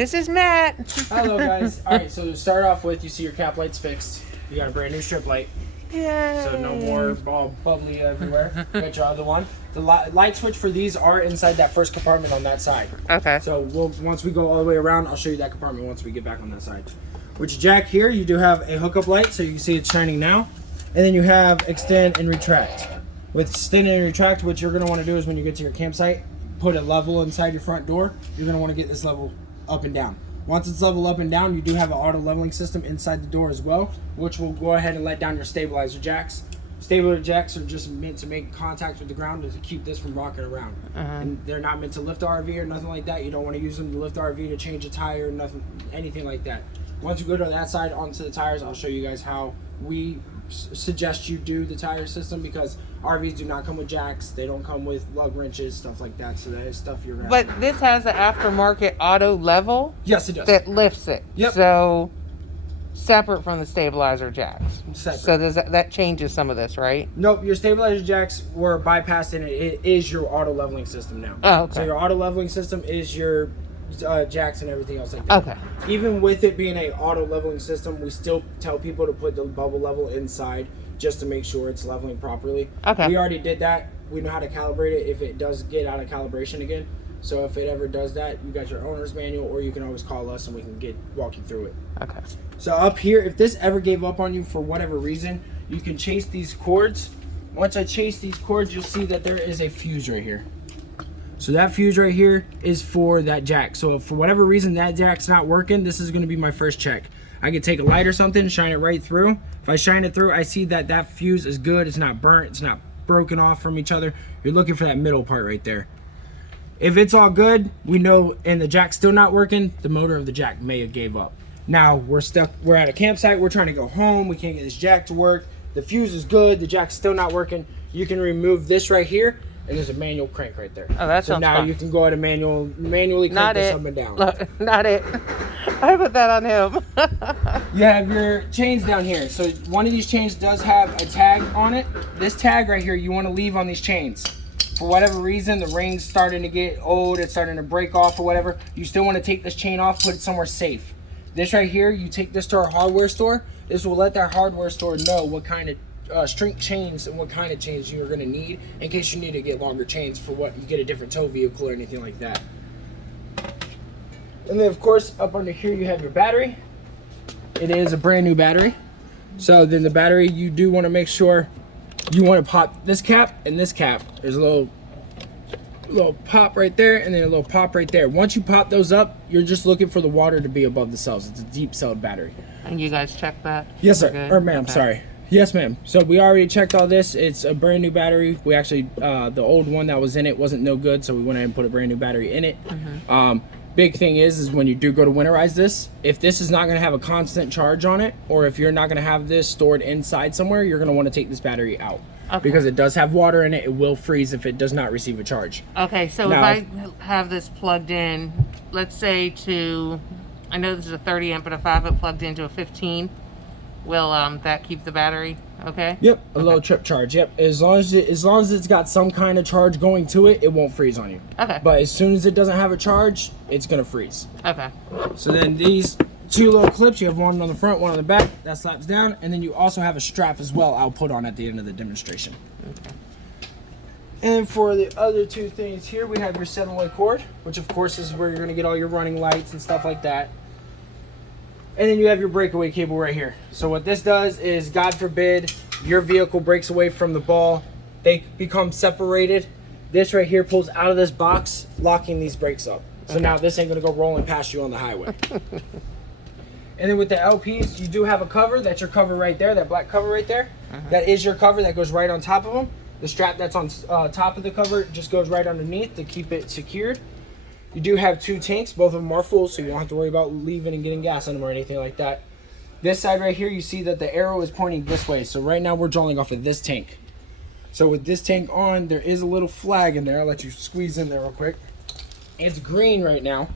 This is Matt. Hello guys. Alright, so to start off with, you see your cap lights fixed. You got a brand new strip light. Yay. So no more ball bubbly everywhere. Got your other one. The light switch for these are inside that first compartment on that side. Okay. So once we go all the way around, I'll show you that compartment once we get back on that side. With your jack here, you do have a hookup light, so you can see it's shining now. And then you have extend and retract. With extend and retract, what you're going to want to do is when you get to your campsite, put a level inside your front door. You're going to want to get this level up and down. Once it's level up and down, you do have an auto leveling system inside the door as well, which will go ahead and let down your stabilizer jacks. Stabilizer jacks are just meant to make contact with the ground to keep this from rocking around. And they're not meant to lift the RV or nothing like that. You don't want to use them to lift the RV to change a tire, nothing, anything like that. Once you go to that side onto the tires, I'll show you guys how we suggest you do the tire system, because RVs do not come with jacks. They don't come with lug wrenches, stuff like that. So that is stuff you're gonna But this has an aftermarket auto level. Yes, it does. That lifts it. Yep. So separate from the stabilizer jacks. Separate. So that changes some of this, right? Nope, your stabilizer jacks were bypassed and it is your auto leveling system now. Oh, okay. So your auto leveling system is your jacks and everything else like that. Okay. Even with it being a auto leveling system, we still tell people to put the bubble level inside just to make sure it's leveling properly. Okay. We already did that. We know how to calibrate it if it does get out of calibration again. So if it ever does that, you got your owner's manual, or you can always call us and we can walk you through it. Okay. So up here, if this ever gave up on you for whatever reason, you can chase these cords. Once I chase these cords, you'll see that there is a fuse right here. So that fuse right here is for that jack. So if for whatever reason that jack's not working, this is going to be my first check. I could take a light or something, shine it right through. If I shine it through, I see that that fuse is good. It's not burnt. It's not broken off from each other. You're looking for that middle part right there. If it's all good, we know, and the jack's still not working, the motor of the jack may have gave up. Now we're stuck, we're at a campsite, we're trying to go home, we can't get this jack to work, the fuse is good, the jack's still not working. You can remove this right here, and there's a manual crank right there. Oh, that so sounds now fun. you can go ahead and manually crank this up and down. Look, not it. I put that on him. You have your chains down here. So one of these chains does have a tag on it. This tag right here, you want to leave on these chains. For whatever reason, the ring's starting to get old, it's starting to break off or whatever, you still want to take this chain off, put it somewhere safe. This right here, you take this to our hardware store. This will let that hardware store know what kind of strength chains and what kind of chains you're going to need in case you need to get longer chains for what you get a different tow vehicle or anything like that. And then of course up under here you have your battery. It is a brand new battery. So then the battery, you do want to make sure you want to pop this cap and this cap. There's a little pop right there and then a little pop right there. Once you pop those up, you're just looking for the water to be above the cells. It's a deep celled battery. And you guys checked that? Yes, sir. Good? Or ma'am, Okay. sorry. Yes, ma'am. So we already checked all this. It's a brand new battery. We actually, the old one that was in it wasn't no good, so we went ahead and put a brand new battery in it. Big thing is when you do go to winterize this, if this is not going to have a constant charge on it, or if you're not going to have this stored inside somewhere, you're going to want to take this battery out. Okay. Because it does have water in it. It will freeze if it does not receive a charge. Okay, so Now, if I have this plugged in, let's say I know this is a 30 amp, but if I have it plugged into a 15, will that keep the battery okay? Yep, a low trip charge. Yep, as long as it's got some kind of charge going to it, it won't freeze on you. Okay. But as soon as it doesn't have a charge, it's gonna freeze. Okay. So then these two little clips, you have one on the front, one on the back, that slaps down, and then you also have a strap as well I'll put on at the end of the demonstration. Okay. And for the other two things here, we have your 7-way cord, which of course is where you're gonna get all your running lights and stuff like that. And then you have your breakaway cable right here. So what this does is, God forbid, your vehicle breaks away from the ball, they become separated. This right here pulls out of this box, locking these brakes up. So now this ain't gonna go rolling past you on the highway. And then with the LPs, you do have a cover. That's your cover right there, that black cover right there. That is your cover that goes right on top of them. The strap that's on top of the cover just goes right underneath to keep it secured. You do have two tanks, both of them are full, so you don't have to worry about leaving and getting gas on them or anything like that. This side right here, you see that the arrow is pointing this way. So right now we're drawing off of this tank. So with this tank on, there is a little flag in there. I'll let you squeeze in there real quick. It's green right now.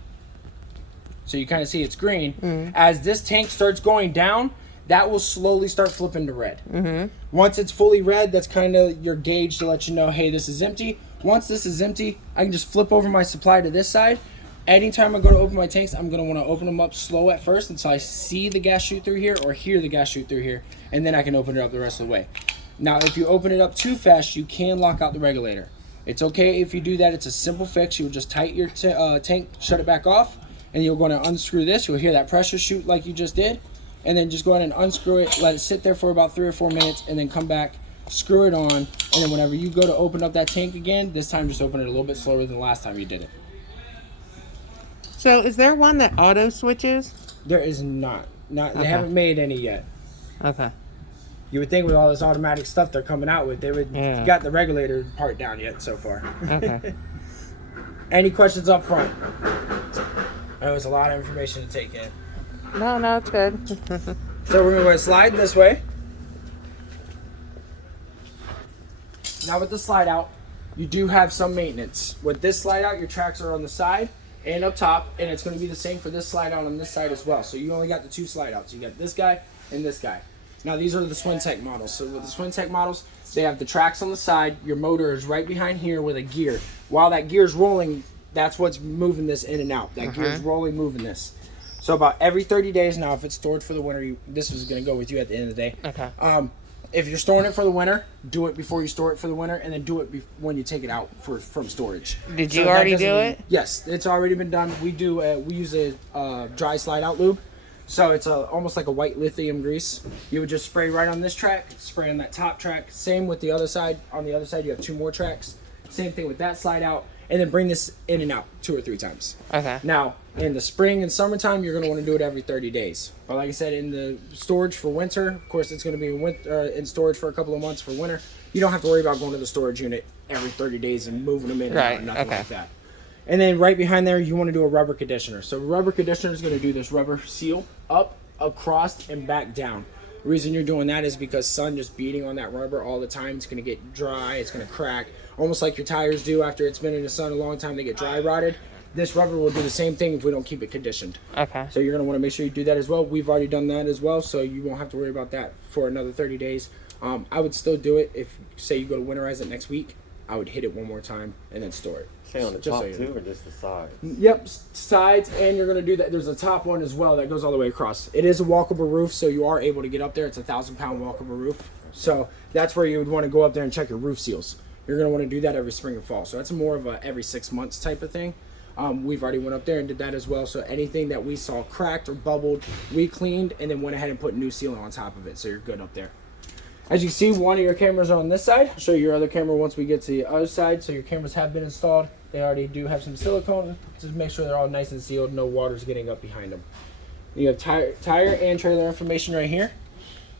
So you kind of see it's green. As this tank starts going down, that will slowly start flipping to red. Once it's fully red, that's kind of your gauge to let you know, hey, this is empty. Once this is empty, I can just flip over my supply to this side, anytime I go to open my tanks, I'm going to want to open them up slow at first until I see the gas shoot through here or hear the gas shoot through here, and then I can open it up the rest of the way. Now, if you open it up too fast, you can lock out the regulator. It's okay if you do that. It's a simple fix. You'll just tighten your tank, shut it back off, and you're going to unscrew this. You'll hear that pressure shoot like you just did, and then just go ahead and unscrew it, let it sit there for about 3 or 4 minutes, and then come back, screw it on, and then whenever you go to open up that tank again, this time just open it a little bit slower than the last time you did it. So is there one that auto switches? There is not. They Okay. haven't made any yet. Okay. You would think with all this automatic stuff they're coming out with, they would got the regulator part down yet so far. Okay. Any questions up front? That was a lot of information to take in. No, it's good. So we're going to slide this way. Now with the slide out, you do have some maintenance. With this slide out, your tracks are on the side and up top, and it's going to be the same for this slide out on this side as well. So you only got the 2 slide outs. You got this guy and this guy. Now these are the Swintech models. So with the Swintech models, they have the tracks on the side. Your motor is right behind here with a gear. While that gear is rolling, that's what's moving this in and out. That gear is rolling, moving this. So about every 30 days now, if it's stored for the winter, this is going to go with you at the end of the day. Okay. If you're storing it for the winter, do it before you store it for the winter, and then do it when you take it out from storage. Did you already do it? Yes, it's already been done. We use a dry slide out lube, so it's almost like a white lithium grease. You would just spray right on this track, spray on that top track. Same with the other side. On the other side, you have 2 more tracks. Same thing with that slide out, and then bring this in and out 2 or 3 times. Okay. Now, in the spring and summertime, you're going to want to do it every 30 days. But like I said, in the storage for winter, of course, it's going to be in storage for a couple of months for winter. You don't have to worry about going to the storage unit every 30 days and moving them in and out, nothing like that. And then right behind there, you want to do a rubber conditioner. So rubber conditioner is going to do this rubber seal up, across, and back down. The reason you're doing that is because sun just beating on that rubber all the time, it's going to get dry, it's going to crack, almost like your tires do after it's been in the sun a long time, they get dry rotted. This rubber will do the same thing if we don't keep it conditioned. Okay. So you're going to want to make sure you do that as well. We've already done that as well, so you won't have to worry about that for another 30 days. I would still do it if, say, you go to winterize it next week. I would hit it one more time and then store it. Say on the top too, or just the sides? Yep, sides, and you're going to do that. There's a top one as well that goes all the way across. It is a walkable roof, so you are able to get up there. It's a 1,000-pound walkable roof. So that's where you would want to go up there and check your roof seals. You're going to want to do that every spring and fall. So that's more of a every 6 months type of thing. We've already went up there and did that as well. So anything that we saw cracked or bubbled, we cleaned and then went ahead and put new sealant on top of it. So you're good up there. As you see, one of your cameras are on this side. I'll show you your other camera once we get to the other side. So your cameras have been installed. They already do have some silicone. Just make sure they're all nice and sealed. No water's getting up behind them. You have tire and trailer information right here.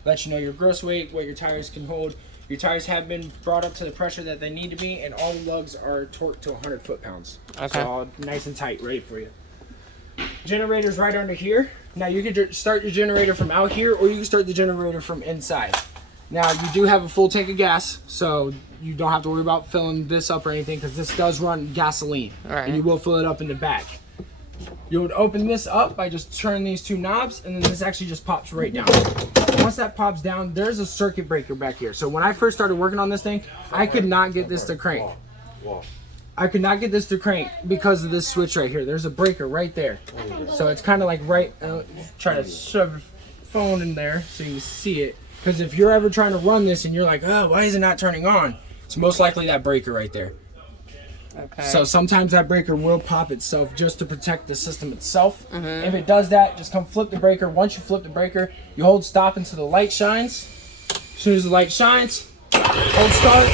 Let you know your gross weight, what your tires can hold. Your tires have been brought up to the pressure that they need to be, and all the lugs are torqued to 100 foot-pounds. Okay. So all nice and tight, ready for you. Generator's right under here. Now you can start your generator from out here, or you can start the generator from inside. Now you do have a full tank of gas, so you don't have to worry about filling this up or anything, because this does run gasoline, and you will fill it up in the back. You would open this up by just turning these 2 knobs, and then this actually just pops right down. Once that pops down, there's a circuit breaker back here. So when I first started working on this thing, I could not get this to crank. I could not get this to crank because of this switch right here. There's a breaker right there. So it's kind of like try to shove your phone in there so you can see it. Because if you're ever trying to run this and you're like, oh, why is it not turning on? It's most likely that breaker right there. Okay. So sometimes that breaker will pop itself just to protect the system itself. If it does that, just come flip the breaker. Once you flip the breaker, you hold stop until the light shines. As soon as the light shines, hold start.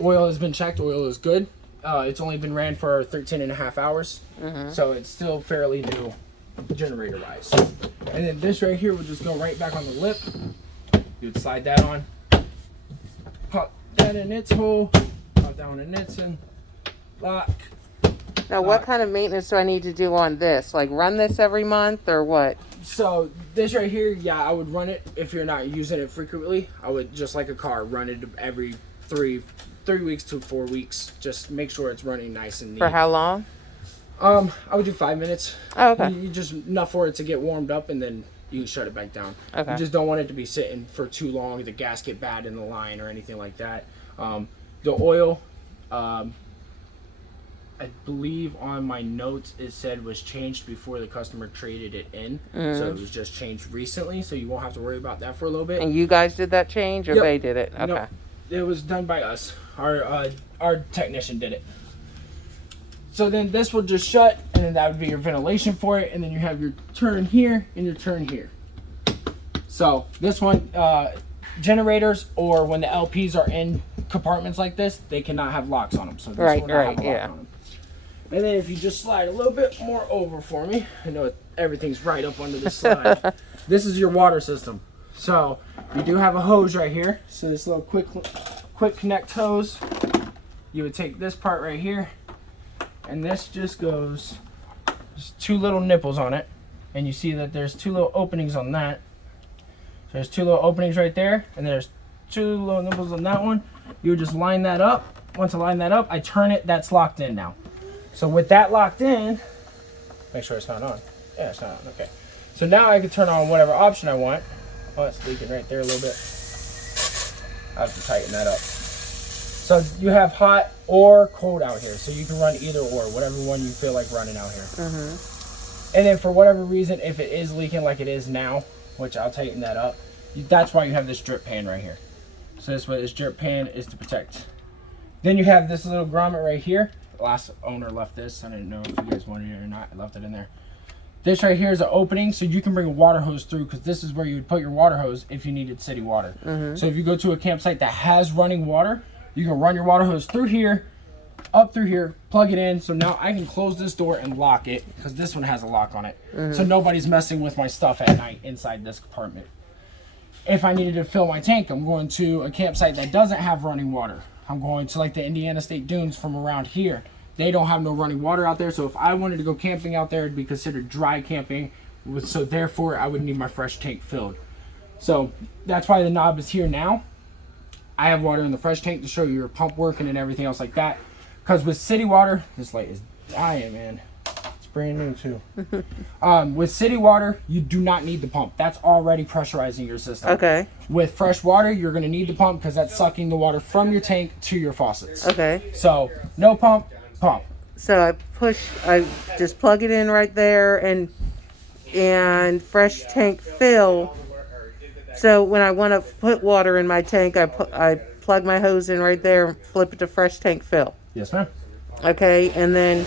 Oil has been checked. Oil is good. It's only been ran for 13.5 hours. So it's still fairly new generator wise. And then this right here would just go right back on the lip. You would slide that on, pop that in its hole, pop that one in its and lock. Now, what kind of maintenance do I need to do on this? Like run this every month or what? So this right here, yeah, I would run it if you're not using it frequently. I would, just like a car, run it every 3 weeks to 4 weeks. Just make sure it's running nice and neat. For how long? I would do 5 minutes. Oh, okay. You just enough for it to get warmed up, and then you can shut it back down. Okay. You just don't want it to be sitting for too long, the gasket bad in the line or anything like that. The oil, I believe on my notes it said was changed before the customer traded it in. So it was just changed recently, so you won't have to worry about that for a little bit. And you guys did that change, or Yep. they did it? Okay. Nope. It was done by us. Our technician did it. So then this will just shut, and then that would be your ventilation for it, and then you have your turn here and your turn here. So this one, generators or when the LPs are in compartments like this, they cannot have locks on them. So this will not have a lock on them. And then if you just slide a little bit more over for me, I know everything's right up under the slide. This is your water system. So you do have a hose right here. So this little quick connect hose, you would take this part right here, and this just goes, just two little nipples on it, and you see that there's two little openings on that. So there's two little openings right there, and there's two little nipples on that one. You would just line that up. Once I line that up, I turn it, that's locked in now. So with that locked in, make sure it's not on. Yeah, it's not on, okay. So now I can turn on whatever option I want. Oh, it's leaking right there a little bit. I have to tighten that up. So you have hot or cold out here. So you can run either or, whatever one you feel like running out here. And then for whatever reason, if it is leaking like it is now, which I'll tighten that up, that's why you have this drip pan right here. So this way, this drip pan is to protect. Then you have this little grommet right here. The last owner left this. I didn't know if you guys wanted it or not. I left it in there. This right here is an opening, so you can bring a water hose through, because this is where you would put your water hose if you needed city water. So if you go to a campsite that has running water, you can run your water hose through here, up through here, plug it in. So now I can close this door and lock it, because this one has a lock on it. So nobody's messing with my stuff at night inside this compartment. If I needed to fill my tank, I'm going to a campsite that doesn't have running water. I'm going to like the Indiana State Dunes from around here. They don't have no running water out there. So if I wanted to go camping out there, it'd be considered dry camping. So therefore, I would need my fresh tank filled. So that's why the knob is here now. I have water in the fresh tank to show you your pump working and everything else like that. Because with city water, this light is dying, man. It's brand new too. With city water, you do not need the pump. That's already pressurizing your system. Okay. With fresh water, you're going to need the pump, because that's sucking the water from your tank to your faucets. Okay. So no pump. Pump. So I just plug it in right there, and fresh tank fill. So when I want to put water in my tank, I plug my hose in right there, flip it to fresh tank fill. Yes, ma'am. Okay, and then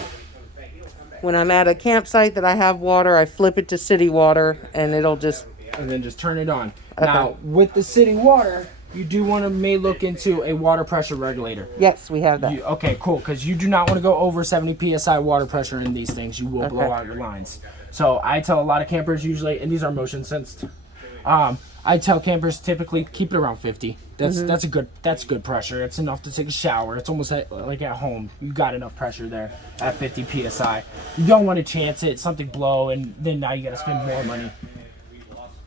when I'm at a campsite that I have water, I flip it to city water, and it'll just... And then just turn it on. Okay. Now, with the city water, you do want to may look into a water pressure regulator. Yes, we have that. Okay, cool, because you do not want to go over 70 psi water pressure in these things. You will blow out your lines. So I tell a lot of campers usually, and these are motion sensed, I tell campers typically keep it around 50. That's good pressure. It's enough to take a shower. It's almost like at home. You got enough pressure there at 50 psi. You don't want to chance it, something blow, and then now you got to spend more money.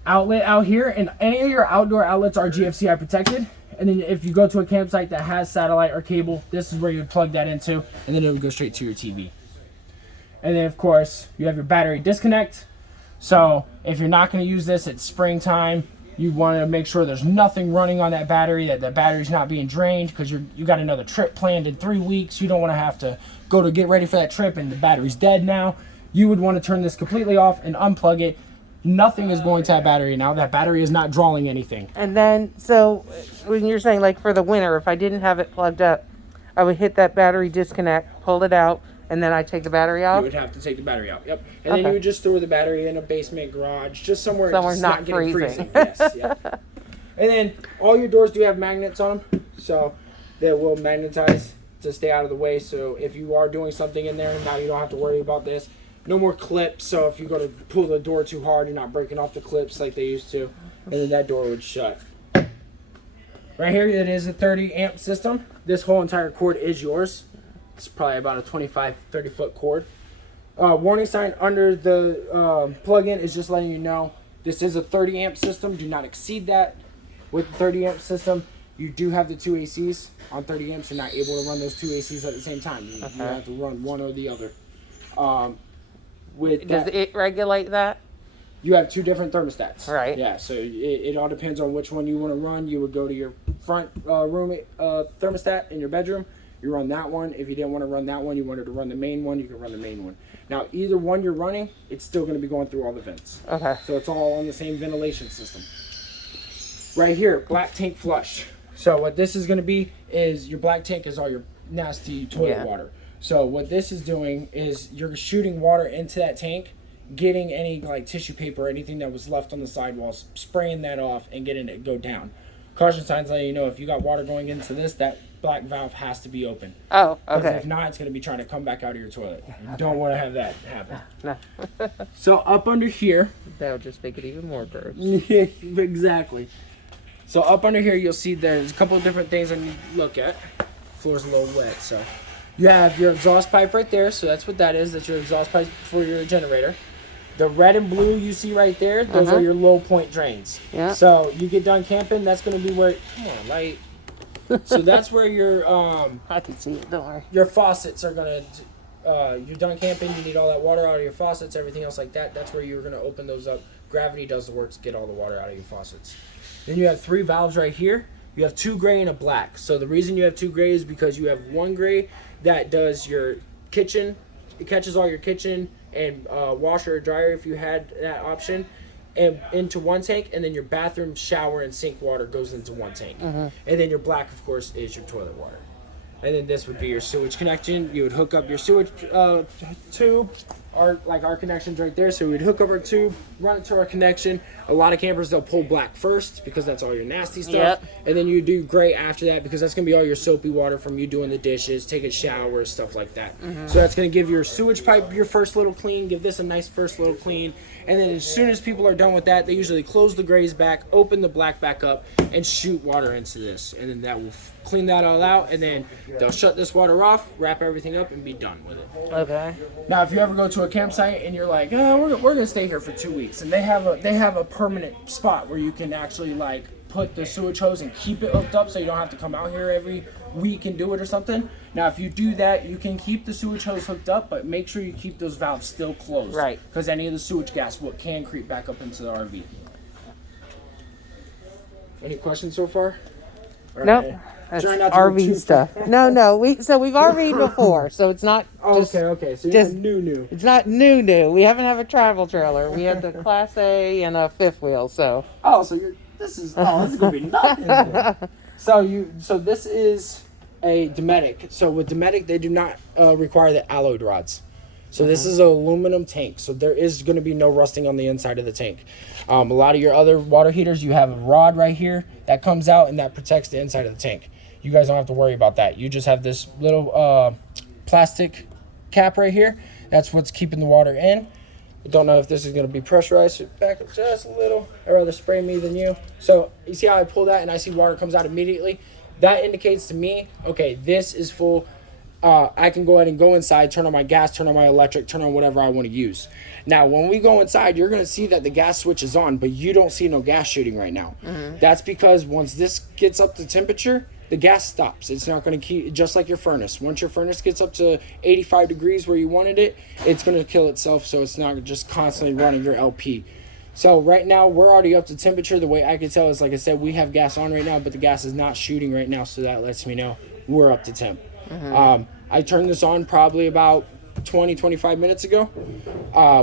Outlet out here, and any of your outdoor outlets are GFCI protected. And then if you go to a campsite that has satellite or cable, this is where you would plug that into, and then it would go straight to your TV. And then of course you have your battery disconnect. So if you're not going to use this at springtime, you want to make sure there's nothing running on that battery, that the battery's not being drained, because you got another trip planned in 3 weeks. You don't want to have to go to get ready for that trip and the battery's dead now. You would want to turn this completely off and unplug it. Nothing is going to that battery now. That battery is not drawing anything. And then, so when you're saying like for the winter, if I didn't have it plugged up, I would hit that battery disconnect, pull it out, and then I take the battery You out? would have to take the battery out. Yep. And then you would just store the battery in a basement, garage, just somewhere just not getting freezing. Yes, yeah. And then all your doors do have magnets on them, so they will magnetize to stay out of the way. So if you are doing something in there, now you don't have to worry about this. No more clips, so if you go to pull the door too hard, you're not breaking off the clips like they used to, and then that door would shut. Right here, it is a 30 amp system. This whole entire cord is yours. It's probably about a 25, 30 foot cord. Warning sign under the plug-in is just letting you know this is a 30 amp system. Do not exceed that. With the 30 amp system, you do have the two ACs. On 30 amps, you're not able to run those two ACs at the same time. You have to run one or the other. Does it regulate that? You have two different thermostats. Right. Yeah, so it all depends on which one you want to run. You would go to your front room thermostat in your bedroom. You run that one. If you didn't want to run that one, you wanted to run the main one, you can run the main one. Now, either one you're running, it's still going to be going through all the vents. Okay. So it's all on the same ventilation system. Right here, black tank flush. So what this is going to be is your black tank is all your nasty toilet water. So what this is doing is you're shooting water into that tank, getting any like tissue paper or anything that was left on the sidewalls, spraying that off and getting it go down. Caution signs letting you know if you got water going into this, that black valve has to be open. Oh, Because okay. if not, it's going to be trying to come back out of your toilet. You don't want to have that happen. No. So up under here, That'll just make it even more gross. exactly. So up under here, you'll see there's a couple of different things I need to look at. Floor's a little wet, so you have your exhaust pipe right there. So that's what that is. That's your exhaust pipe for your generator. The red and blue you see right there, those are your low point drains. Yeah. So you get done camping, that's going to be where. Come on, light. So that's where your I can see it. Don't worry. your faucets are gonna. You're done camping. You need all that water out of your faucets, everything else like that. That's where you're gonna open those up. Gravity does the work to get all the water out of your faucets. Then you have 3 valves right here. You have 2 gray and a black. So the reason you have 2 gray is because you have 1 gray that does your kitchen. It catches all your kitchen and washer or dryer if you had that option, and into one tank, and then your bathroom, shower, and sink water goes into one tank. And then your black, of course, is your toilet water. And then this would be your sewage connection. You would hook up your sewage tube, our connection's right there. So we'd hook up our tube, run it to our connection. A lot of campers, they'll pull black first because that's all your nasty stuff. Yep. And then you do gray after that because that's going to be all your soapy water from you doing the dishes, taking showers, stuff like that. So that's going to give your sewage pipe your first little clean, give this a nice first little clean. And then as soon as people are done with that, they usually close the grays back, open the black back up, and shoot water into this. And then that will clean that all out, and then they'll shut this water off, wrap everything up, and be done with it. Okay. Now, if you ever go to a campsite and you're like, oh, we're gonna stay here for 2 weeks, and they have a permanent spot where you can actually like put the sewage hose and keep it hooked up, so you don't have to come out here every week and do it or something. Now, if you do that, you can keep the sewage hose hooked up, but make sure you keep those valves still closed, Right? Because any of the sewage gas can creep back up into the RV. Any questions so far? Nope. That's Try not to go too RV stuff. No. We've RV'd before, so it's not. Just, Okay. So you're just- not new. It's not new. We haven't have a travel trailer. We have the Class A and a fifth wheel. So. Oh, so this is gonna be nothing. So this is a Dometic. So with Dometic, they do not require the alloyed rods. So this is an aluminum tank. So there is going to be no rusting on the inside of the tank. A lot of your other water heaters, you have a rod right here that comes out and that protects the inside of the tank. You guys don't have to worry about that. You just have this little plastic cap right here. That's what's keeping the water in. I don't know if this is going to be pressurized. So back up just a little. I'd rather spray me than you. So you see how I pull that and I see water comes out immediately? That indicates to me, okay, this is full. I can go ahead and go inside, turn on my gas, turn on my electric, turn on whatever I want to use. Now, when we go inside, you're going to see that the gas switch is on, but you don't see no gas shooting right now. That's because once this gets up to temperature, the gas stops. It's not going to keep, just like your furnace. Once your furnace gets up to 85 degrees where you wanted it, it's going to kill itself, so it's not just constantly running your LP. So right now, we're already up to temperature. The way I can tell is, like I said, we have gas on right now, but the gas is not shooting right now, so that lets me know we're up to temp. I turned this on probably about 20-25 minutes ago.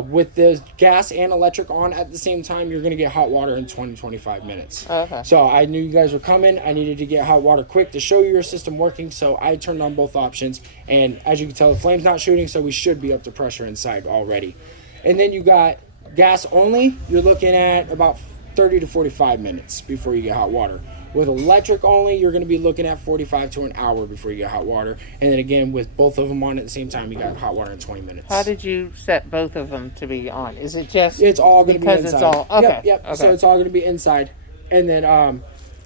With the gas and electric on at the same time, you're going to get hot water in 20-25 minutes. Okay. So I knew you guys were coming. I needed to get hot water quick to show you your system working, so I turned on both options. And as you can tell, the flame's not shooting, so we should be up to pressure inside already. And then you got gas only. You're looking at about 30 to 45 minutes before you get hot water. With electric only, you're going to be looking at 45 to an hour before you get hot water. And then again, with both of them on at the same time, you got hot water in 20 minutes. How did you set both of them to be on? Is it just It's all going to be because inside. it's all okay? Yep. Okay. So it's all going to be inside. And then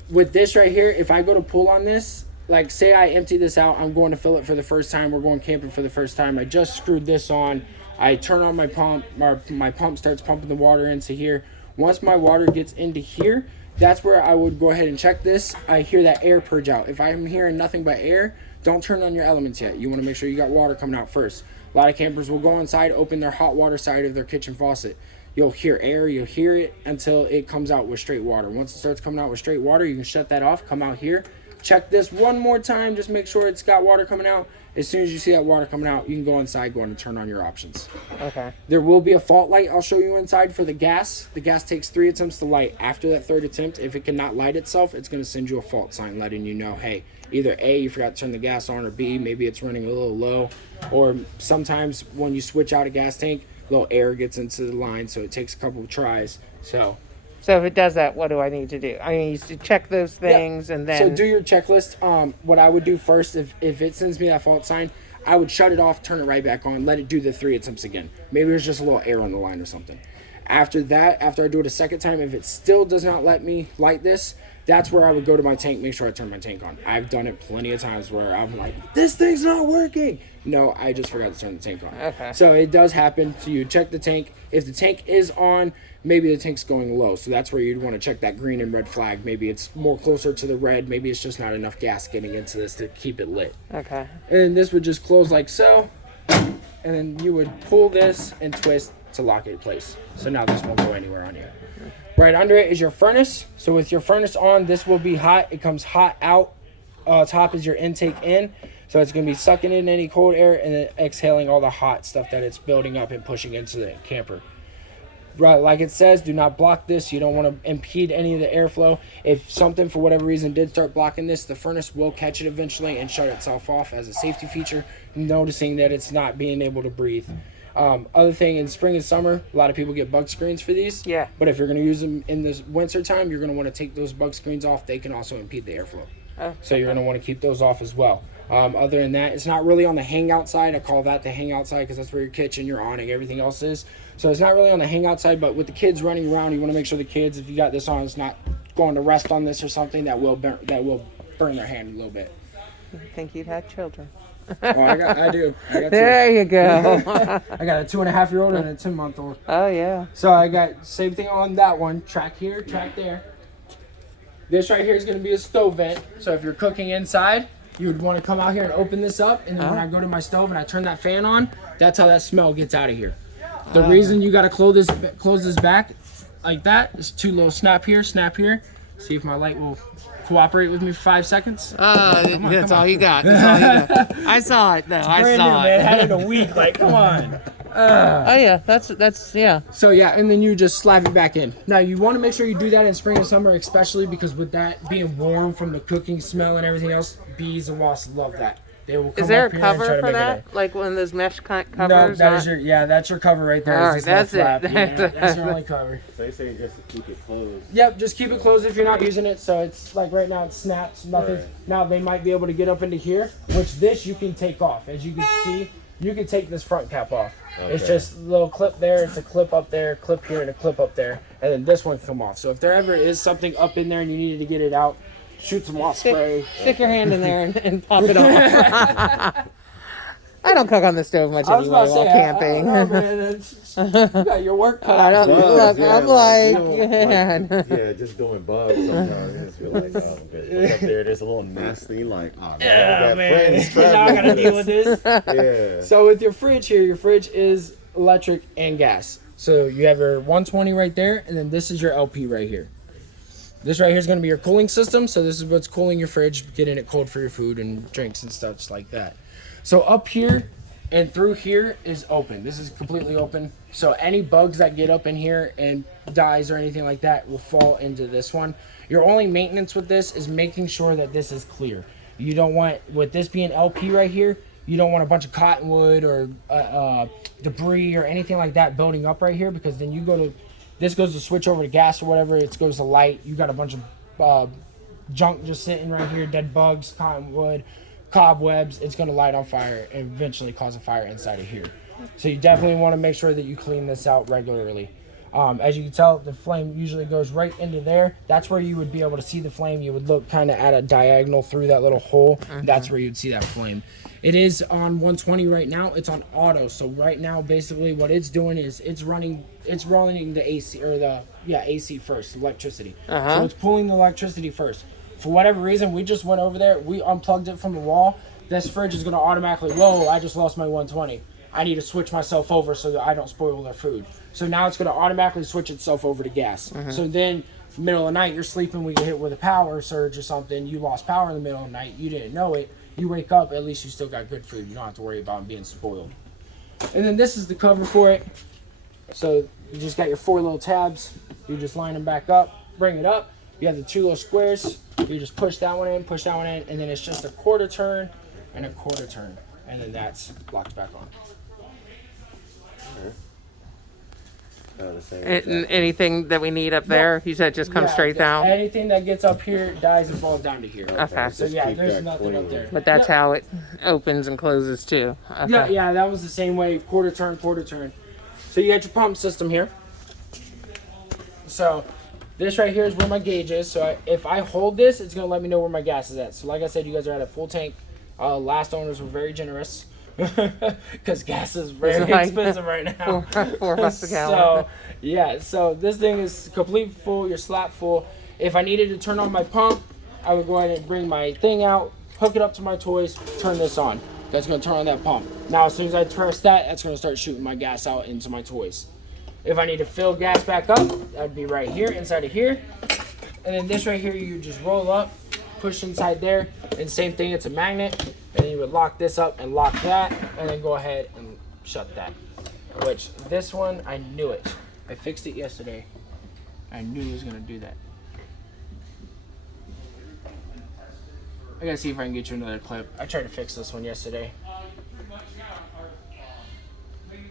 with this right here, if I go to pull on this, like say I empty this out, I'm going to fill it for the first time. We're going camping for the first time. I just screwed this on. I turn on my pump. My pump starts pumping the water into here. Once my water gets into here, that's where I would go ahead and check this. I hear that air purge out. If I'm hearing nothing but air, don't turn on your elements yet. You want to make sure you got water coming out first. A lot of campers will go inside, open their hot water side of their kitchen faucet. You'll hear air, you'll hear it until it comes out with straight water. Once it starts coming out with straight water, you can shut that off, come out here, check this one more time, just make sure it's got water coming out. As soon as you see that water coming out, you can go inside, go in and turn on your options. Okay. There will be a fault light I'll show you inside for the gas. The gas takes 3 attempts to light. After that 3rd attempt, if it cannot light itself, it's going to send you a fault sign letting you know, hey, either A, you forgot to turn the gas on, or B, maybe it's running a little low. Or sometimes when you switch out a gas tank, a little air gets into the line, so it takes a couple of tries. So if it does that, what do I need to do? I need to check those things and then... So do your checklist. What I would do first, if it sends me that fault sign, I would shut it off, turn it right back on, let it do the 3 attempts again. Maybe there's just a little air on the line or something. After that, after I do it a second time, if it still does not let me light this, that's where I would go to my tank, make sure I turn my tank on. I've done it plenty of times where I'm like, this thing's not working. No, I just forgot to turn the tank on. Okay. So it does happen. So you check the tank. If the tank is on, maybe the tank's going low. So that's where you'd want to check that green and red flag. Maybe it's more closer to the red. Maybe it's just not enough gas getting into this to keep it lit. Okay. And this would just close like so. And then you would pull this and twist to lock it in place. So now this won't go anywhere on here. Right under it is your furnace. So with your furnace on, this will be hot. It comes hot out. Top is your intake in. So it's going to be sucking in any cold air and then exhaling all the hot stuff that it's building up and pushing into the camper. Right, like it says, do not block this. You don't want to impede any of the airflow. If something for whatever reason did start blocking this, the furnace will catch it eventually and shut itself off as a safety feature, noticing that it's not being able to breathe. Other thing, in spring and summer, a lot of people get bug screens for these. Yeah. But if you're going to use them in the winter time, you're going to want to take those bug screens off. They can also impede the airflow. Oh, So you're going to want to keep those off as well. Other than that, it's not really on the hangout side. I call that the hangout side because that's where your kitchen, your awning, everything else is. So it's not really on the hangout side, but with the kids running around, you want to make sure the kids, if you got this on, it's not going to rest on this or something that will burn their hand a little bit. I think you'd have children. Oh, I do. I got two. There you go. I got a 2.5-year-old and a 10-month-old. Oh, yeah. So I got same thing on that one. Track here, track there. This right here is going to be a stove vent. So if you're cooking inside, you would want to come out here and open this up. And then when I go to my stove and I turn that fan on, that's how that smell gets out of here. The reason you got to close this back like that is 2 little snap here. See if my light will cooperate with me for 5 seconds. That's all you got. That's all you got. I saw it, though. I saw it. Man. Had it a week. Like, come on. Oh, yeah. That's yeah. So yeah, and then you just slap it back in. Now you want to make sure you do that in spring and summer, especially because with that being warm from the cooking smell and everything else, bees and wasps love that. They will come Is there up a here and try cover to for make that? Like one of those mesh covers? No, that's your cover right there. All It's right, this little that's it. flap. Yeah, that's your only cover. So they say just to keep it closed. Yep, just keep it closed if you're not using it. So it's like right now it snaps, nothing. Right. Now they might be able to get up into here, which this you can take off. As you can see, you can take this front cap off. It's Okay. just a little clip there, it's a clip up there, clip here, and a clip up there. And then this one can come off. So if there ever is something up in there and you needed to get it out, shoot some wasp spray. Stick your hand in there and pop it off. I don't cook on the stove much I was anyway about to while say, camping. I don't know, man, you got your work cut I out. don't Bugs, look. yeah, I'm like, like, you yeah. know, yeah, just doing bugs sometimes. I just feel like, oh, okay. Look up there, there's a little nasty, like, oh, man, Yeah, got man. friends Now I gotta traveling deal with with this. us. Yeah. So with your fridge here, your fridge is electric and gas. So you have your 120 right there, and then this is your LP right here. This right here is going to be your cooling system. So this is what's cooling your fridge, getting it cold for your food and drinks and stuff like that. So up here and through here is open. This is completely open. So any bugs that get up in here and dies or anything like that will fall into this one. Your only maintenance with this is making sure that this is clear. You don't want, with this being LP right here, you don't want a bunch of cottonwood or debris or anything like that building up right here, because then you go to, this goes to switch over to gas or whatever, it goes to light. You got a bunch of junk just sitting right here, dead bugs, cottonwood, cobwebs. It's going to light on fire and eventually cause a fire inside of here. So you definitely want to make sure that you clean this out regularly. As you can tell, the flame usually goes right into there. That's where you would be able to see the flame. You would look kind of at a diagonal through that little hole. That's where you'd see that flame. It is on 120 right now. It's on auto. So right now, basically what it's doing is it's running the AC or the AC first, electricity. So it's pulling the electricity first. For whatever reason, we just went over there. We unplugged it from the wall. This fridge is going to automatically, whoa, I just lost my 120. I need to switch myself over so that I don't spoil their food. So now it's going to automatically switch itself over to gas. So then, middle of the night, you're sleeping, we get hit with a power surge or something, you lost power in the middle of the night, you didn't know it, you wake up, at least you still got good food. You don't have to worry about being spoiled. And then this is the cover for it. So you just got your 4 little tabs. You just line them back up, bring it up. You have the 2 little squares. You just push that one in, and then it's just a quarter turn and a quarter turn. And then that's locked back on. The same And exact- anything that we need up there, you said just come Yeah, straight down. Anything that gets up here dies and falls down to here. Okay. So Just yeah, keep there's that nothing up clean. there. But that's how it opens and closes too. Okay. Yeah, that was the same way, quarter turn, quarter turn. So you got your pump system here. So this right here is where my gauge is. So if I hold this, it's gonna let me know where my gas is at. So like I said, you guys are at a full tank. Last owners were very generous because gas is very It's like expensive right now. $4 a gallon. So yeah, so this thing is complete full. You're slap full. If I needed to turn on my pump, I would go ahead and bring my thing out, hook it up to my toys, turn this on. That's gonna turn on that pump. Now as soon as I press that, that's gonna start shooting my gas out into my toys. If I need to fill gas back up, that'd be right here, inside of here. And then this right here, you just roll up, push inside there, and same thing, it's a magnet. And then you would lock this up and lock that, and then go ahead and shut that. Which, this one, I knew it. I fixed it yesterday. I knew it was gonna do that. I gotta see if I can get you another clip. I tried to fix this one yesterday.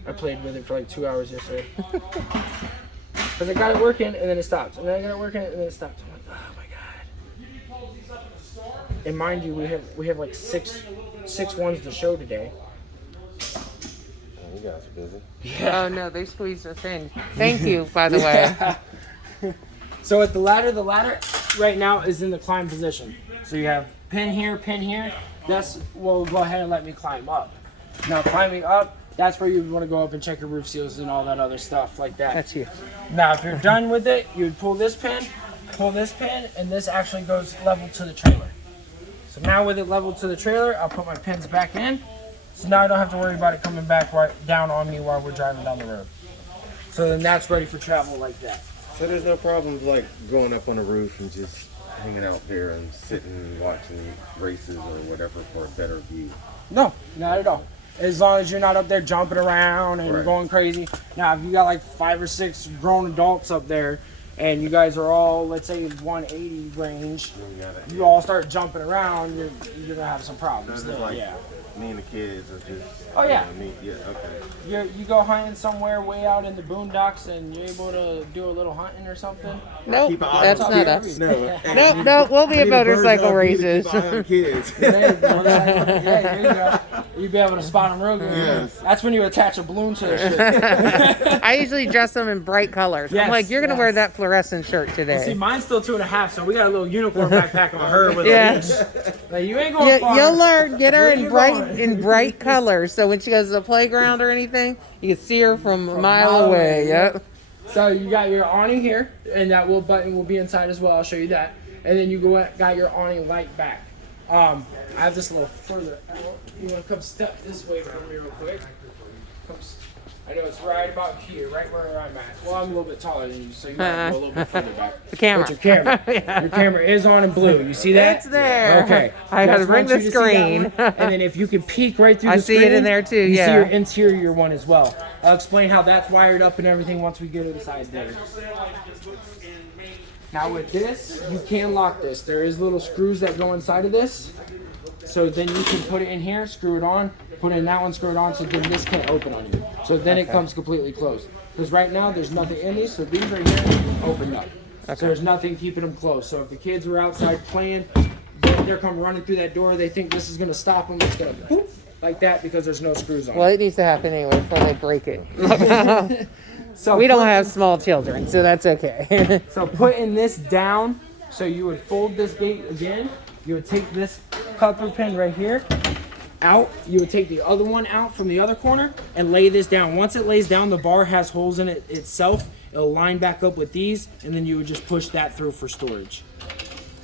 I played with it for like 2 hours yesterday. Because I got it working and then it stopped. And then I got it working and then it stopped. I'm like, oh my god. And mind you, we have like six ones to show today. Oh, you guys are busy. Oh no, they squeezed us in. Thank you, by the way. Yeah. So at the ladder right now is in the climb position. So you have pin here. That's will go ahead and let me climb up. Now climbing up, that's where you want to go up and check your roof seals and all that other stuff like that. That's you. Now if you're done with it, you would pull this pin, and this actually goes level to the trailer. So now with it level to the trailer, I'll put my pins back in. So now I don't have to worry about it coming back right down on me while we're driving down the road. So then that's ready for travel like that. So there's no problems like going up on the roof and just hanging out there and sitting and watching races or whatever for a better view. No, not at all. As long as you're not up there jumping around and Right. going crazy. Now, if you got like 5 or 6 grown adults up there, and you guys are all, let's say, 180 range, you all start jumping around, you're gonna have some problems. Nothing like Yeah. me and the kids are just. Oh, yeah. Yeah. Okay. You go hunting somewhere way out in the boondocks, and you're able to do a little hunting or something. Nope, Keep an eye that's on not kids. us. No. Nope, we'll be at motorcycle races. Keep an eye on kids. There you go. There you go. You'd be able to spot them real good. Yes. That's when you attach a balloon to their shit. I usually dress them in bright colors. I'm Yes, like, you're gonna yes. wear that fluorescent shirt See, today. mine's still 2.5, so we got a little unicorn backpack on her with Yeah. a leash. Like, you ain't going far. You'll learn. Get her Where in you bright going? colors, so when she goes to the playground or anything, you can see her from a mile away. Yep. So you got your awning here, and that little button will be inside as well. I'll show you that. And then you got your awning light back. I have this a little further out. You want to come step this way for me real quick? I know it's right about here, right where I'm at. Well, I'm a little bit taller than you, so you might have to go a little bit further back. The camera. But your camera. Yeah. Your camera is on in blue. You see that? It's there. Okay. I gotta Just bring want you the to see that screen. one. And then if you can peek right through I the see screen. it in there too, You yeah. see your interior one as well. I'll explain how that's wired up and everything once we get inside there. Now with this, you can lock this. There is little screws that go inside of this. So then you can put it in here, screw it on, put it in that one, screw it on, so then this can't open on you. So then it comes completely closed. Because right now there's nothing in these, so these right here open up. So there's nothing keeping them closed. So if the kids were outside playing, they're coming running through that door, they think this is gonna stop them, it's gonna poof, like that because there's no screws on Well, it. it needs to happen anyway before they break it. So We don't put- have small children, so that's okay. So putting this down, so you would fold this gate again. You would take this copper pin right here out. You would take the other one out from the other corner and lay this down. Once it lays down, the bar has holes in it itself. It'll line back up with these, and then you would just push that through for storage.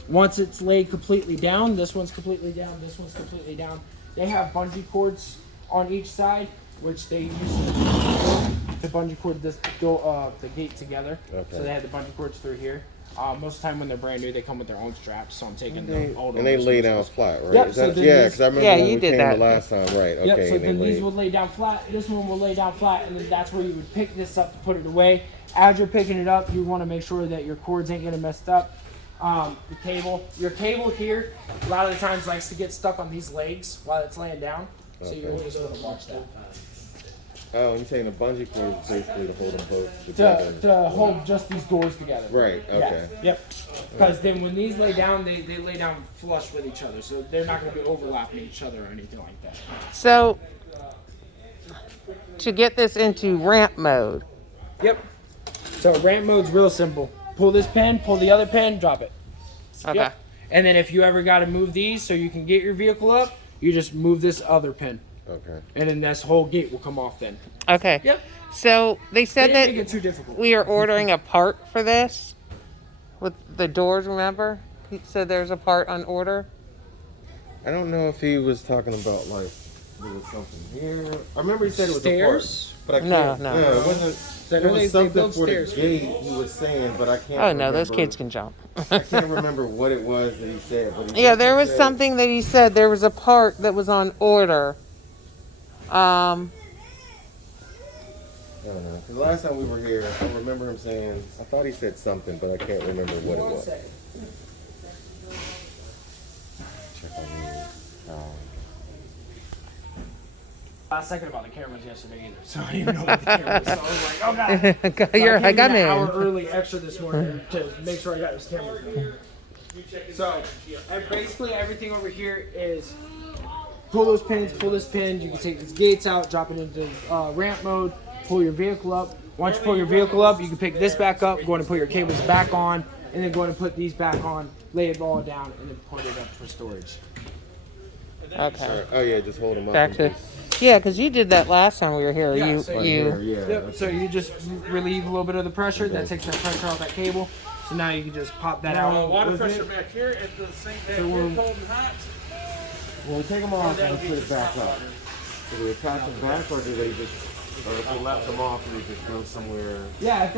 Once it's laid completely down, this one's completely down, this one's completely down. They have bungee cords on each side, which they used to bungee cord this the gate together. Okay. So they had the bungee cords through here. Most of the time when they're brand new, they come with their own straps. So I'm taking They, the old and they ones. lay down flat, right? Yep, Is so that, then yeah, this- because I remember Yeah, when you we did came that. the last time, right? Okay, Yep, so and they then these laid. would lay down flat. This one will lay down flat, and then that's where you would pick this up to put it away. As you're picking it up, you want to make sure that your cords ain't getting messed up. Your cable here, a lot of the times likes to get stuck on these legs while it's laying down. So you're just going to watch that. Oh, and you're saying the bungee cord is basically to hold them both together. To hold just these doors together. Right, okay. Yeah, yep. Because then when these lay down, they lay down flush with each other. So they're not going to be overlapping each other or anything like that. So, to get this into ramp mode, Yep. So ramp mode's real simple. Pull this pin, pull the other pin, drop it. okay. Yep. And then if you ever got to move these so you can get your vehicle up, you just move this other pin. Okay. And then this whole gate will come off then. Okay. Yep. So they said Didn't make that it too difficult. we are ordering a part for this with the doors, remember? He said there's a part on order. I don't know if he was talking about like there was something here. I remember he said it was Stairs? a part, but I No, can't. no. it wasn't. I There know was they something build for stairs. the gate he was saying, but I can't. Oh no, those remember. kids can jump. I can't remember what it was that he said. But he Yeah, there definitely was said- something that he said there was a part that was on order. I don't know. 'Cause the last time we were here, I remember him saying. I thought he said something, but I can't remember what it was. Check on you. Last second about the cameras yesterday either, so I didn't even know what the camera was. So I was like, oh god. Got So your, I came got in an hour in. early extra this morning to make sure I got his cameras going. So basically everything over here is pull those pins, pull this pin. You can take these gates out, drop it into ramp mode, pull your vehicle up. Once you pull your vehicle up, you can pick this back up, go and put your cables back on, and then go and put these back on, lay it all down, and then put it up for storage. Okay. Oh yeah, just hold him up. Back and to, just- yeah, because you did that last time we were here. Yeah, you, so Here, you. yeah. Yep, so you just relieve a little bit of the pressure. That takes that pressure off that cable. So now you can just pop that out. Water with pressure it. back here at the sink back So here, we're- cold and hot. Well, we take them off and put it back up. Do we attach them back, or do they just, or if we left them off, do they just go somewhere? Yeah, if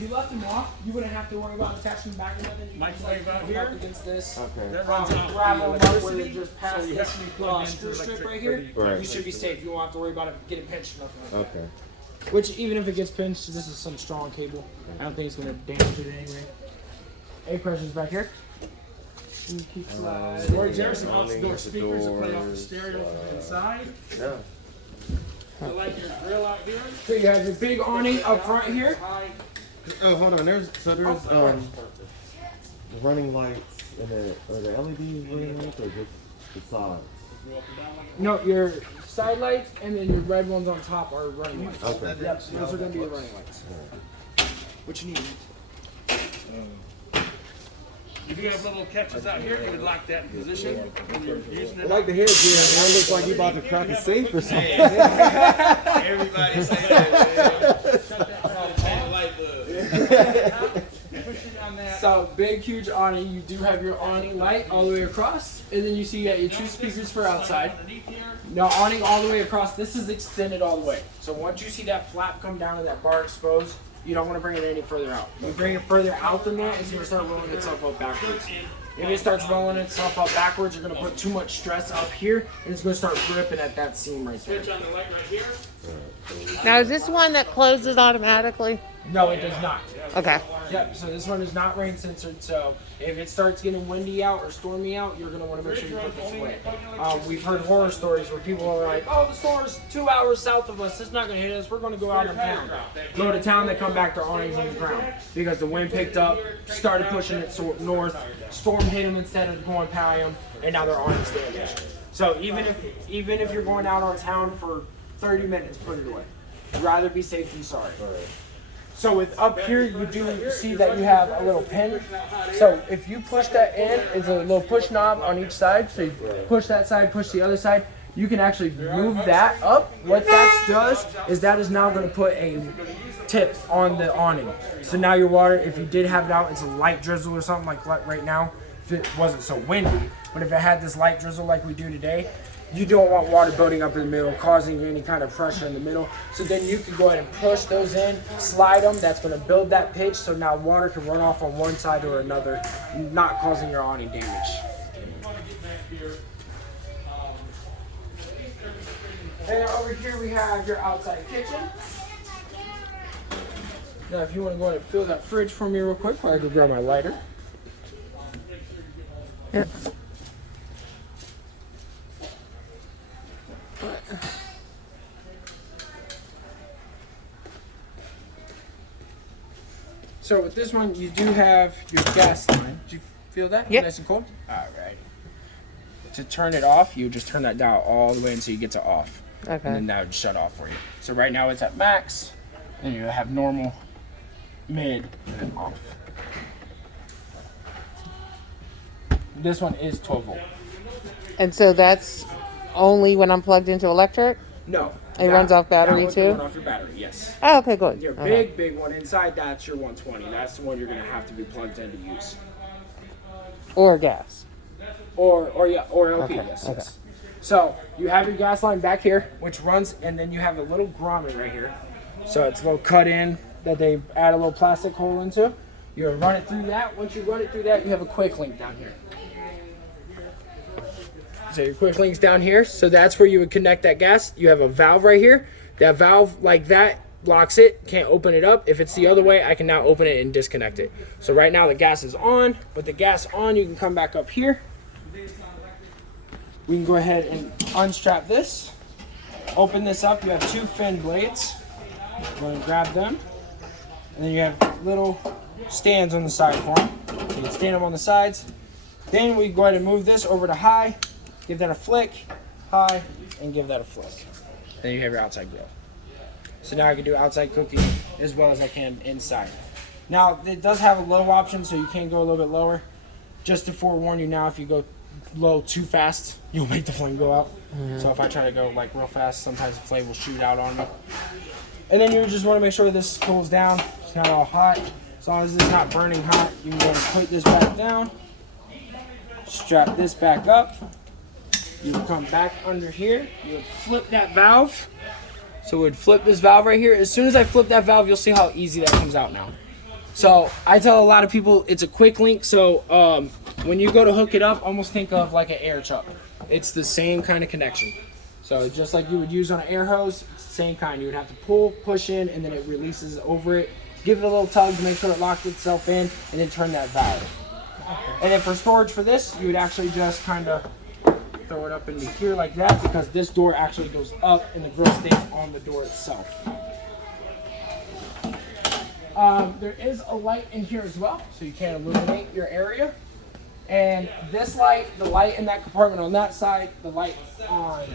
you left them off, you wouldn't have to worry about attaching them back or nothing. You Microwave just, out put them up here. against this. Okay. That runs off Gravel the them up where electricity. they just pass So you this have to be plugged into screw strip electric right here. Right. You should be safe. You won't have to worry about it getting pinched or nothing like that. Okay. Which even if it gets pinched, this is some strong cable. I don't think it's gonna damage it anyway. Air pressure's back here. And keep sliding. Storage there, some Awning outdoor with the speakers that play off the doors, stereo from inside. Yeah. I like your grill out here. So you have your big awning up front here. Oh, hold on. There's running lights and are the LED running lights or just the sides? No, your side lights and then your red ones on top are running lights. Okay. Yep, those are gonna be the running lights. What you need. You do have little catches out here. You would lock that in position when you're using I it. like the headgear. It looks like you about to crack a safe or something. Everybody say that. Shut that off. Change the light bulb. Push it on that. So big, huge awning. You do have your awning light all the way across, and then you see you got your two speakers for outside. Underneath here. Now awning all the way across. This is extended all the way. So once you see that flap come down and that bar exposed, you don't want to bring it any further out. You bring it further out than that, it's going to start rolling itself up backwards. If it starts rolling itself up backwards, you're going to put too much stress up here, and it's going to start gripping at that seam right there. Switch on the light right here. Now, is this one that closes automatically? No, it does not. Okay. Yep, so this one is not rain censored, so if it starts getting windy out or stormy out, you're going to want to make sure you put this away. We've heard horror stories where people are like, oh, the storm's 2 hours south of us, it's not going to hit us, we're going to go out of town. Go to town, they come back, their awnings on the ground. Because the wind picked up, started pushing it north, storm hit them instead of going by them, and now their awnings damaged. So even if you're going out on town for 30 minutes, put it away. Rather be safe than sorry. So with up here, you do see that you have a little pin. So if you push that in, it's a little push knob on each side. So you push that side, push the other side. You can actually move that up. What that does is that is now going to put a tip on the awning. So now your water, if you did have it out, it's a light drizzle or something like right now, if it wasn't so windy, but if it had this light drizzle like we do today, you don't want water building up in the middle, causing any kind of pressure in the middle. So then you can go ahead and push those in, slide them. That's going to build that pitch, so now water can run off on one side or another, not causing your awning damage. And over here we have your outside kitchen. Now if you want to go ahead and fill that fridge for me real quick, I can grab my lighter. Yep. So with this one, you do have your gas line. Did you feel that? Yep. Nice and cold? All right. To turn it off, you just turn that dial all the way until you get to off. Okay. And then that would shut off for you. So right now it's at max, and you have normal, mid, and then off. This one is 12 volt. And so that's only when I'm plugged into electric? No. It runs off battery that would too? Run off your battery, yes. Oh, okay, good. Your Okay. big one inside, that's your 120. That's the one you're going to have to be plugged in to use. Or gas. Or LP, Okay, yes, okay. yes. So you have your gas line back here, which runs, and then you have a little grommet right here. So it's a little cut in that they add a little plastic hole into. You run it through that. Once you run it through that, you have a quick link down here. So your quick link's down here. So that's where you would connect that gas. You have a valve right here. That valve like that locks it, can't open it up. If it's the other way, I can now open it and disconnect it. So right now the gas is on. With the gas on, you can come back up here. We can go ahead and unstrap this. Open this up. You have two fin blades. Go and grab them. And then you have little stands on the side for them. You can stand them on the sides. Then we go ahead and move this over to high. Give that a flick, high, and give that a flick. Then you have your outside grill. So now I can do outside cooking as well as I can inside. Now it does have a low option, so you can go a little bit lower. Just to forewarn you now, if you go low too fast, you'll make the flame go out. So if I try to go like real fast, sometimes the flame will shoot out on me. And then you just want to make sure this cools down. It's not all hot. As long as it's not burning hot, you can go and put this back down. Strap this back up. You would come back under here. You would flip that valve. So we would flip this valve right here. As soon as I flip that valve, you'll see how easy that comes out now. So I tell a lot of people it's a quick link. So when you go to hook it up, almost think of like an air chuck. It's the same kind of connection. So just like you would use on an air hose, it's the same kind. You would have to pull, push in, and then it releases over it. Give it a little tug to make sure it locks itself in, and then turn that valve. And then for storage for this, you would actually just kind of throw it up into here like that, because this door actually goes up and the grill stays on the door itself. There is a light in here as well, so you can illuminate your area. And this light, the light in that compartment on that side, the light on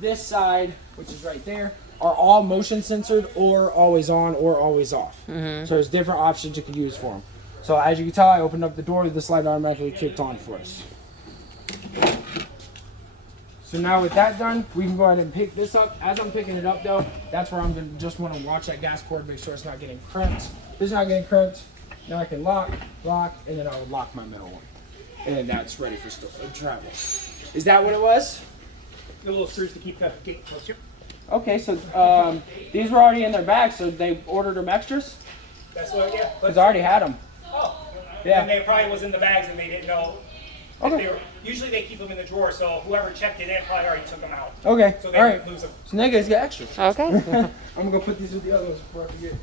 this side, which is right there, are all motion censored or always on or always off. So there's different options you can use for them. So as you can tell, I opened up the door, this light automatically kicked on for us. So now with that done, we can go ahead and pick this up. As I'm picking it up though, that's where I'm gonna just wanna watch that gas cord, make sure it's not getting crimped. If it's not getting crimped, now I can lock, and then I'll lock my metal one. And then that's ready for travel. Is that what it was? The little screws to keep the gate closed here. Okay, so these were already in their bag, so they ordered them extras? That's what, yeah. Because I already had them. Oh. Yeah. And they probably was in the bags and they didn't know. Okay. They were, usually they keep them in the drawer, so whoever checked it in probably already took them out. Okay, So they all right. didn't lose them. So now you guys got extras. Okay. I'm gonna go put these with the other ones before I forget.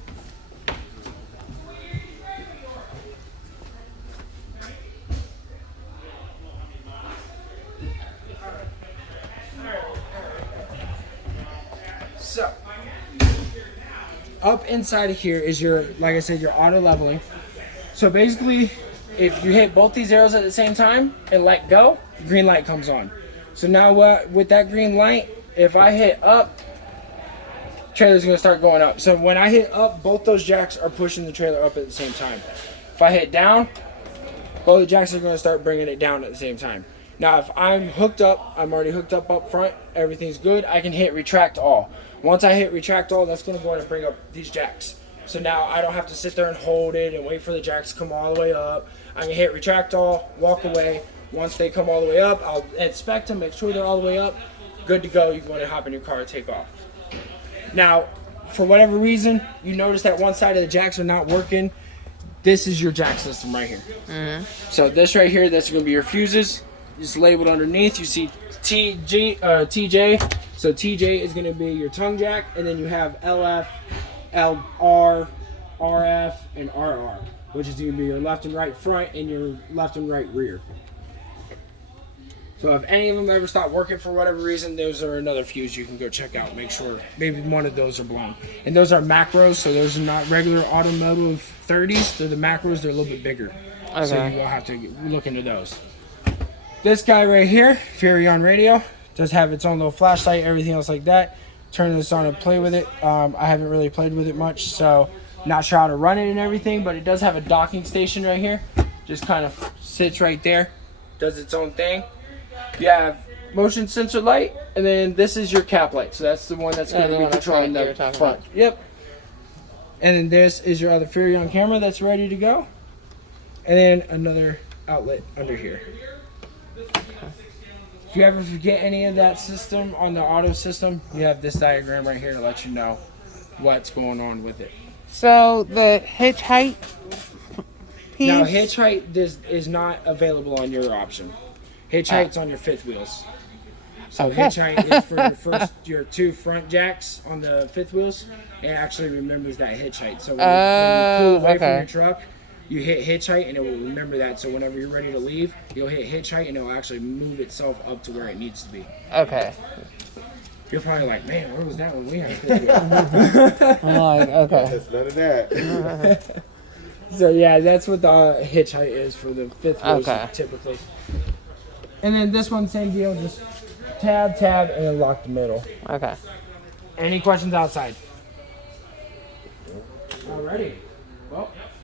So, up inside of here is your, like I said, your auto leveling. So basically, if you hit both these arrows at the same time and let go, green light comes on. So now with that green light, if I hit up, trailer's gonna start going up. So when I hit up, both those jacks are pushing the trailer up at the same time. If I hit down, both the jacks are gonna start bringing it down at the same time. Now if I'm hooked up, I'm already hooked up front, everything's good, I can hit retract all. Once I hit retract all, that's gonna go ahead and bring up these jacks. So now I don't have to sit there and hold it and wait for the jacks to come all the way up. I can hit retract all, walk away. Once they come all the way up, I'll inspect them, make sure they're all the way up, good to go. You want to hop in your car and take off. Now, for whatever reason, you notice that one side of the jacks are not working. This is your jack system right here. So this right here, that's going to be your fuses. It's labeled underneath. You see TJ. So TJ is going to be your tongue jack, and then you have LF, LR, RF, and RR, which is going to be your left and right front and your left and right rear. So if any of them ever stop working for whatever reason, those are another fuse you can go check out. Make sure maybe one of those are blown. And those are macros, so those are not regular automotive 30s. They're the macros. They're a little bit bigger. Okay. So you will have to look into those. This guy right here, Furion radio, does have its own little flashlight, everything else like that. Turn this on and play with it. I haven't really played with it much, so not sure how to run it and everything, but it does have a docking station right here. Just kind of sits right there, does its own thing. You have motion sensor light, and then this is your cap light. So that's the one that's going to be controlling the front. Yep. And then this is your other Furion camera that's ready to go. And then another outlet under here. If you ever forget any of that system on the auto system, you have this diagram right here to let you know what's going on with it. So the hitch height piece. Now, hitch height is not available on your option. Hitch height's on your fifth wheels. So Okay. hitch height is for your two front jacks on the fifth wheels. It actually remembers that hitch height. So when you pull away from your truck, you hit hitch height and it will remember that. So whenever you're ready to leave, you'll hit hitch height and it will actually move itself up to where it needs to be. Okay. You're probably like, man, where was that when we had fifth wheels? I'm like, okay. That's none of that. So yeah, that's what the hitch height is for the fifth wheels typically. And then this one, same deal, just tab, and then lock the middle. Okay. Any questions outside? Alrighty. Well,